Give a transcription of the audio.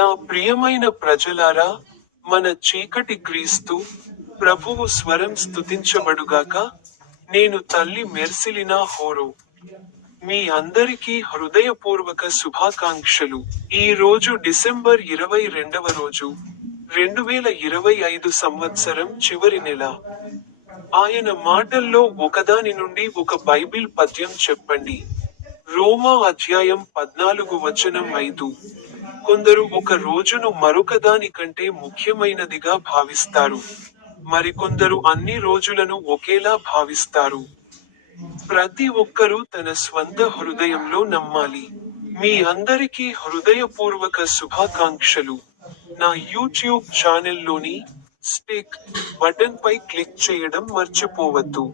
నా ప్రియమైన ప్రజలారా మన చీకటి క్రీస్తు ప్రభువు స్వరం స్తుతించబడుగాక నేను తల్లి మెర్సిలినా హోరో. మీ అందరికీ హృదయపూర్వక శుభాకాంక్షలు. ఈ రోజు డిసెంబర్ ఇరవై రెండవ రోజు రెండు వేల ఇరవై ఐదు సంవత్సరం చివరి నెల. ఆయన మాటల్లో ఒకదాని నుండి ఒక బైబిల్ పద్యం చెప్పండి. రోమా అధ్యాయం పద్నాలుగు వచనం ఐదు. కొందరు ఒక రోజును మరొక దానికంటే ముఖ్యమైనదిగా భావిస్తారు. మరికొందరు అన్ని రోజులను ఒకేలా భావిస్తారు. ప్రతి ఒక్కరూ తన స్వంత హృదయంలో నమ్మాలి. మీ అందరికీ హృదయపూర్వక శుభాకాంక్షలు. నా యూట్యూబ్ ఛానల్లోని స్టిక్ బటన్ పై క్లిక్ చేయడం మర్చిపోవద్దు.